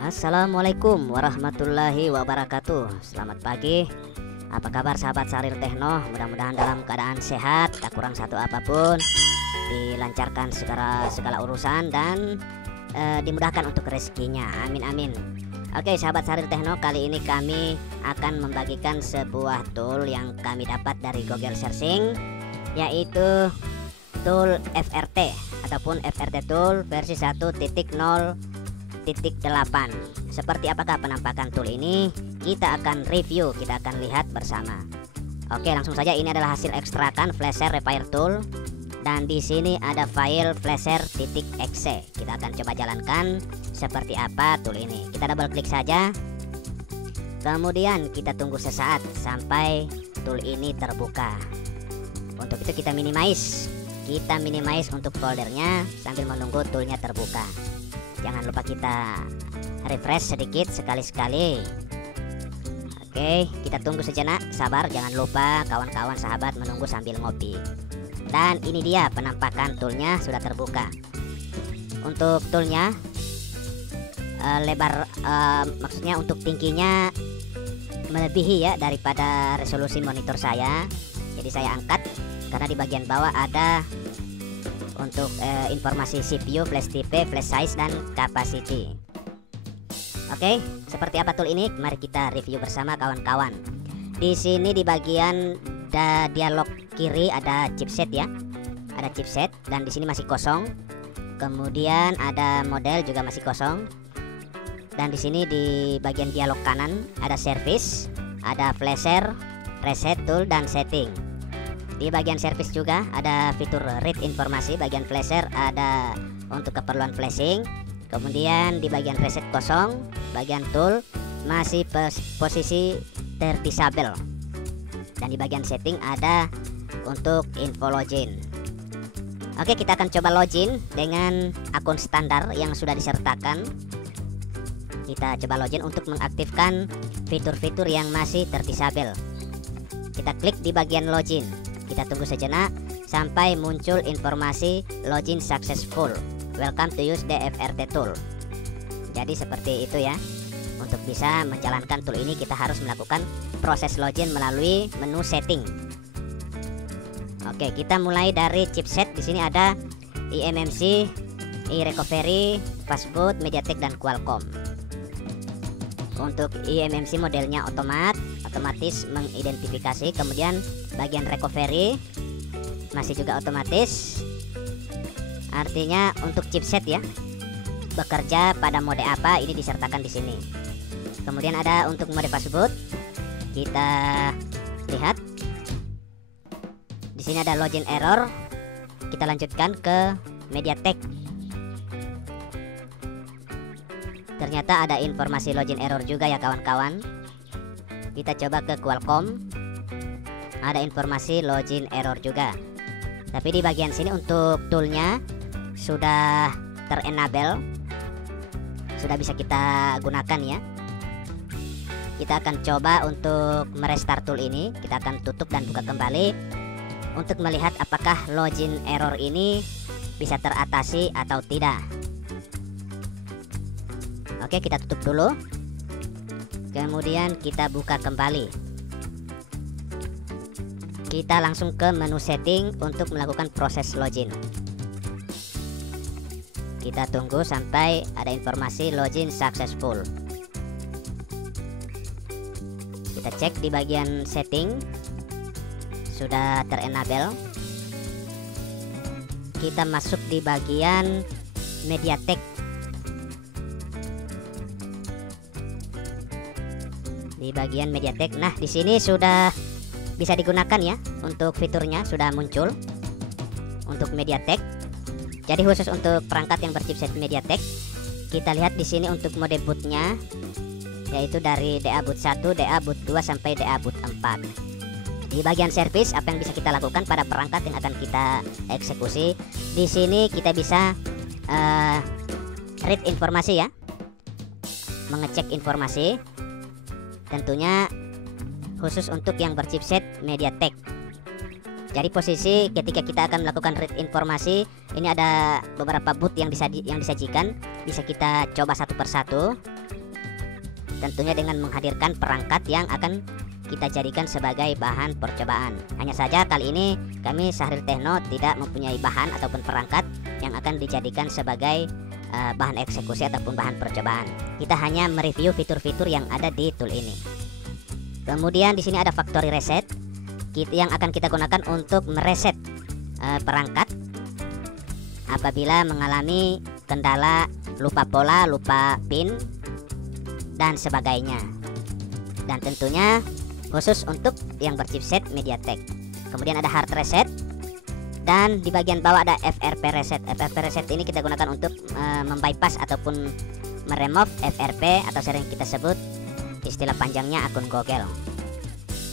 Assalamualaikum warahmatullahi wabarakatuh. Selamat pagi. Apa kabar sahabat Sarir Techno? Mudah-mudahan dalam keadaan sehat, tak kurang satu apapun, dilancarkan segala urusan dan dimudahkan untuk rezekinya. Amin amin. Oke sahabat Sarir Techno, kali ini kami akan membagikan sebuah tool yang kami dapat dari Google Searching, yaitu tool FRT ataupun FRT tool versi 1.0.8. Seperti apakah penampakan tool ini? Kita akan review, kita akan lihat bersama. Oke, langsung saja. Ini adalah hasil ekstrakan Flasher Repair Tool, dan di sini ada file flasher.exe. Kita akan coba jalankan seperti apa tool ini. Kita double klik saja, kemudian kita tunggu sesaat sampai tool ini terbuka. Untuk itu kita minimize untuk foldernya sambil menunggu toolnya terbuka. Jangan lupa kita refresh sedikit sekali-sekali. Oke, kita tunggu sejenak, sabar, jangan lupa kawan-kawan sahabat menunggu sambil ngopi. Dan ini dia penampakan toolnya sudah terbuka. Untuk toolnya lebar, maksudnya untuk tingginya melebihi ya daripada resolusi monitor saya. Jadi saya angkat karena di bagian bawah ada untuk informasi CPU, flash type, flash size, dan capacity. Oke, seperti apa tool ini? Mari kita review bersama kawan-kawan. Di sini di bagian dialog kiri ada chipset ya, ada chipset, dan di sini masih kosong. Kemudian ada model juga masih kosong. Dan di sini di bagian dialog kanan ada service, ada flasher, reset tool, dan setting. Di bagian service juga ada fitur read informasi, bagian flasher ada untuk keperluan flashing. Kemudian di bagian reset kosong, bagian tool masih posisi terdisable. Dan di bagian setting ada untuk info login. Oke, kita akan coba login dengan akun standar yang sudah disertakan. Kita coba login untuk mengaktifkan fitur-fitur yang masih terdisable. Kita klik di bagian login. Kita tunggu sejenak sampai muncul informasi login successful. Welcome to use the FRT tool. Jadi seperti itu ya. Untuk bisa menjalankan tool ini kita harus melakukan proses login melalui menu setting. Oke, kita mulai dari chipset. Di sini ada eMMC, eRecovery, Fastboot, MediaTek, dan Qualcomm. Untuk eMMC modelnya otomatis mengidentifikasi. Kemudian bagian recovery masih juga otomatis. Artinya untuk chipset ya, bekerja pada mode apa ini disertakan di sini. Kemudian ada untuk mode fastboot. Kita lihat di sini ada login error. Kita lanjutkan ke MediaTek. Ternyata ada informasi login error juga ya kawan-kawan. Kita coba ke Qualcomm. Ada informasi login error juga. Tapi di bagian sini untuk toolnya sudah terenable, sudah bisa kita gunakan ya. Kita akan coba untuk merestart tool ini. Kita akan tutup dan buka kembali untuk melihat apakah login error ini bisa teratasi atau tidak. Oke, kita tutup dulu. Kemudian kita buka kembali. Kita langsung ke menu setting untuk melakukan proses login. Kita tunggu sampai ada informasi login successful. Kita cek di bagian setting sudah terenable. Kita masuk di bagian MediaTek. Di bagian MediaTek. Nah, di sini sudah bisa digunakan ya. Untuk fiturnya sudah muncul untuk MediaTek. Jadi khusus untuk perangkat yang berchipset MediaTek. Kita lihat di sini untuk mode bootnya, yaitu dari DA boot 1, DA boot 2 sampai DA boot 4. Di bagian service, apa yang bisa kita lakukan pada perangkat yang akan kita eksekusi? Di sini kita bisa read informasi ya, mengecek informasi, tentunya khusus untuk yang berchipset MediaTek. Jadi posisi ketika kita akan melakukan read informasi, ini ada beberapa boot yang disajikan, bisa kita coba satu persatu, tentunya dengan menghadirkan perangkat yang akan kita jadikan sebagai bahan percobaan. Hanya saja kali ini kami Syahril Techno tidak mempunyai bahan ataupun perangkat yang akan dijadikan sebagai bahan eksekusi ataupun bahan percobaan. Kita hanya mereview fitur-fitur yang ada di tool ini. Kemudian di sini ada factory reset yang akan kita gunakan untuk mereset perangkat apabila mengalami kendala lupa pola, lupa pin dan sebagainya. Dan tentunya khusus untuk yang berchipset MediaTek. Kemudian ada hard reset, dan di bagian bawah ada FRP reset. FRP reset ini kita gunakan untuk membypass ataupun meremove FRP atau sering kita sebut istilah panjangnya akun Google.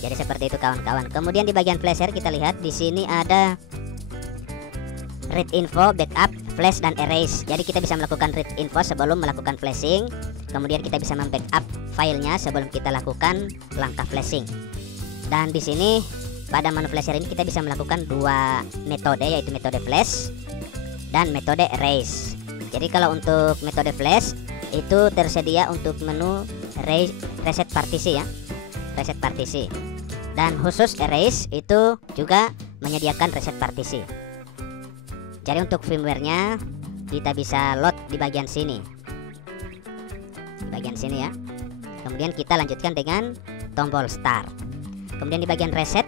Jadi seperti itu kawan-kawan. Kemudian di bagian flasher kita lihat di sini ada read info, backup, flash dan erase. Jadi kita bisa melakukan read info sebelum melakukan flashing. Kemudian kita bisa membackup filenya sebelum kita lakukan langkah flashing. Dan di sini pada menu flasher ini kita bisa melakukan dua metode, yaitu metode flash dan metode erase. Jadi kalau untuk metode flash itu tersedia untuk menu reset partisi ya, reset partisi. Dan khusus erase itu juga menyediakan reset partisi. Jadi untuk firmware-nya kita bisa load di bagian sini. Di bagian sini ya. Kemudian kita lanjutkan dengan tombol start. Kemudian di bagian reset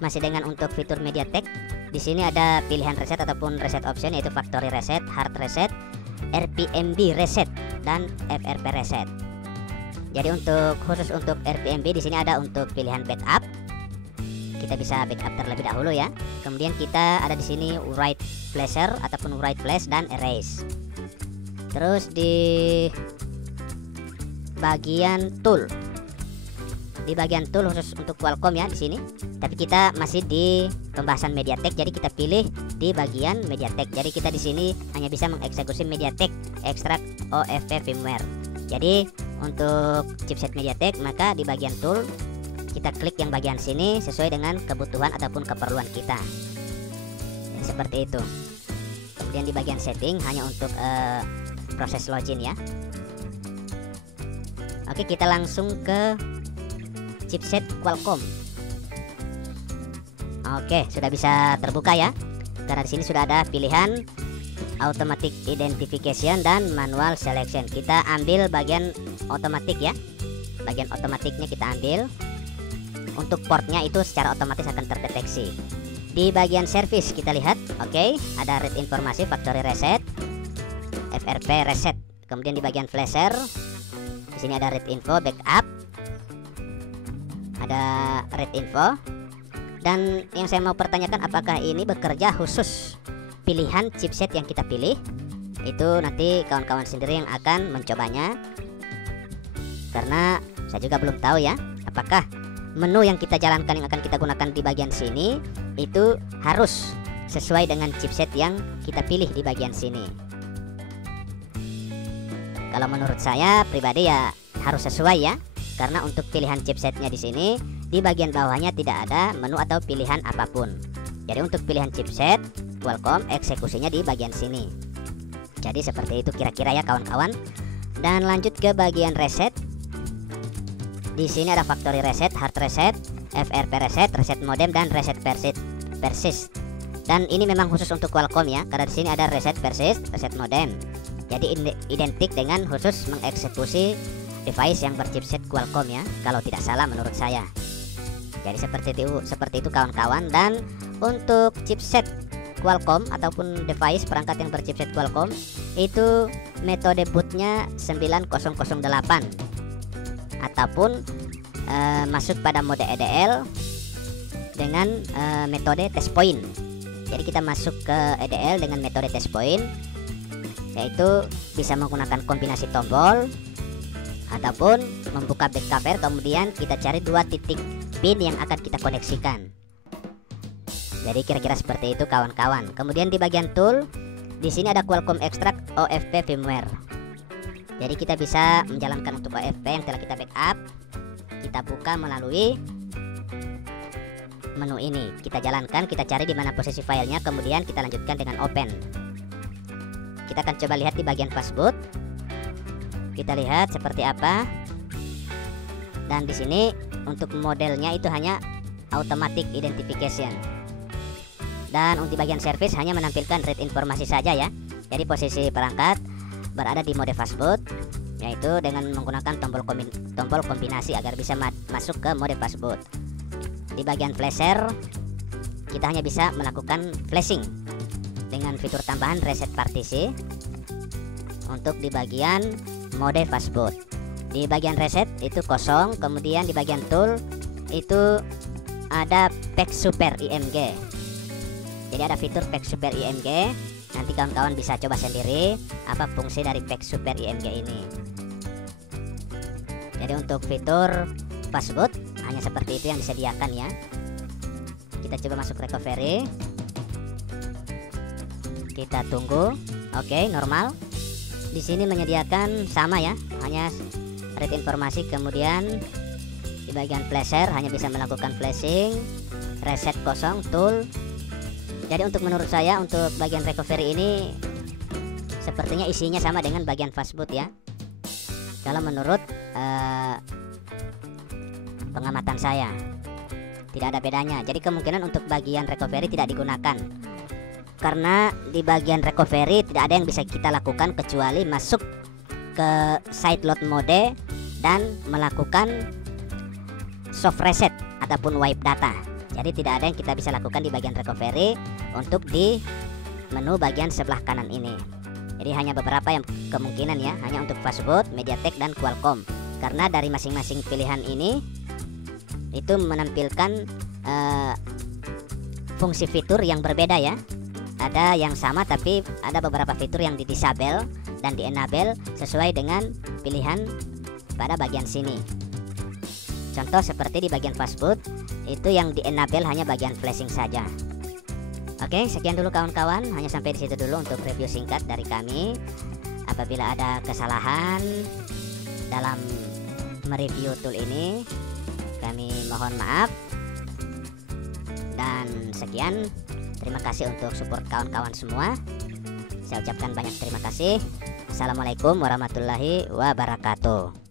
masih dengan untuk fitur MediaTek. Di sini ada pilihan reset ataupun reset option, yaitu factory reset, hard reset, RPMB reset dan FRP reset. Jadi untuk khusus untuk RPMB di sini ada untuk pilihan backup. Kita bisa backup terlebih dahulu ya. Kemudian kita ada di sini write flasher ataupun write flash dan erase. Terus di bagian tool, di bagian tool khusus untuk Qualcomm ya di sini. Tapi kita masih di pembahasan MediaTek, jadi kita pilih di bagian MediaTek. Jadi kita di sini hanya bisa mengeksekusi MediaTek extract OFP firmware. Jadi untuk chipset MediaTek maka di bagian tool kita klik yang bagian sini sesuai dengan kebutuhan ataupun keperluan kita. Jadi seperti itu. Kemudian di bagian setting hanya untuk proses login ya. Oke, kita langsung ke chipset Qualcomm. Oke, sudah bisa terbuka ya. Karena di sini sudah ada pilihan automatic identification dan manual selection. Kita ambil bagian otomatis ya. Bagian otomatiknya kita ambil. Untuk portnya itu secara otomatis akan terdeteksi. Di bagian service kita lihat, oke, ada read informasi, factory reset, FRP reset. Kemudian di bagian flasher, di sini ada read info, backup, ada read info. Dan yang saya mau pertanyakan, apakah ini bekerja khusus pilihan chipset yang kita pilih? Itu nanti kawan-kawan sendiri yang akan mencobanya. Karena saya juga belum tahu ya, apakah menu yang kita jalankan yang akan kita gunakan di bagian sini itu harus sesuai dengan chipset yang kita pilih di bagian sini. Kalau menurut saya pribadi ya harus sesuai ya, karena untuk pilihan chipsetnya di sini di bagian bawahnya tidak ada menu atau pilihan apapun. Jadi untuk pilihan chipset Qualcomm eksekusinya di bagian sini. Jadi seperti itu kira-kira ya kawan-kawan. Dan lanjut ke bagian reset. Di sini ada factory reset, hard reset, FRP reset, reset modem dan reset persist. Dan ini memang khusus untuk Qualcomm ya, karena di sini ada reset persist, reset modem. Jadi identik dengan khusus mengeksekusi device yang berchipset Qualcomm ya, kalau tidak salah menurut saya. Jadi seperti itu kawan-kawan. Dan untuk chipset Qualcomm ataupun device perangkat yang berchipset Qualcomm itu metode bootnya 9008 ataupun masuk pada mode EDL dengan metode test point. Jadi kita masuk ke EDL dengan metode test point, yaitu bisa menggunakan kombinasi tombol ataupun membuka back cover, kemudian kita cari 2 titik pin yang akan kita koneksikan. Jadi kira-kira seperti itu kawan-kawan. Kemudian di bagian tool Di sini ada Qualcomm Extract OFP firmware. Jadi kita bisa menjalankan untuk OFP yang telah kita backup. Kita buka melalui menu ini. Kita jalankan, kita cari di mana posisi filenya, kemudian kita lanjutkan dengan open. Kita akan coba lihat di bagian fastboot. Kita lihat seperti apa. Dan di sini untuk modelnya itu hanya automatic identification. Dan untuk bagian service hanya menampilkan read informasi saja ya. Jadi posisi perangkat berada di mode fastboot, yaitu dengan menggunakan tombol kombinasi agar bisa masuk ke mode fastboot. Di bagian flasher kita hanya bisa melakukan flashing dengan fitur tambahan reset partisi untuk di bagian mode fastboot. Di bagian reset itu kosong, kemudian di bagian tool itu ada pack super IMG. Jadi ada fitur pack super IMG. Nanti kawan-kawan bisa coba sendiri apa fungsi dari pack super IMG ini. Jadi untuk fitur fastboot hanya seperti itu yang disediakan ya. Kita coba masuk recovery. Kita tunggu. Oke, normal. Di sini menyediakan sama ya, hanya read informasi, kemudian di bagian flasher hanya bisa melakukan flashing, reset kosong, tool. Jadi untuk menurut saya untuk bagian recovery ini sepertinya isinya sama dengan bagian fastboot ya. Kalau menurut pengamatan saya tidak ada bedanya. Jadi kemungkinan untuk bagian recovery tidak digunakan, karena di bagian recovery tidak ada yang bisa kita lakukan kecuali masuk ke side load mode dan melakukan soft reset ataupun wipe data. Jadi tidak ada yang kita bisa lakukan di bagian recovery untuk di menu bagian sebelah kanan ini. Jadi hanya beberapa yang kemungkinan ya, hanya untuk fastboot, MediaTek dan Qualcomm. Karena dari masing-masing pilihan ini itu menampilkan fungsi fitur yang berbeda ya. Ada yang sama tapi ada beberapa fitur yang di disable dan di enable sesuai dengan pilihan pada bagian sini. Contoh seperti di bagian fastboot itu yang di enable hanya bagian flashing saja. Oke, sekian dulu kawan-kawan, hanya sampai di situ dulu untuk review singkat dari kami. Apabila ada kesalahan dalam mereview tool ini, kami mohon maaf. Dan sekian, terima kasih untuk support kawan-kawan semua. Saya ucapkan banyak terima kasih. Assalamualaikum warahmatullahi wabarakatuh.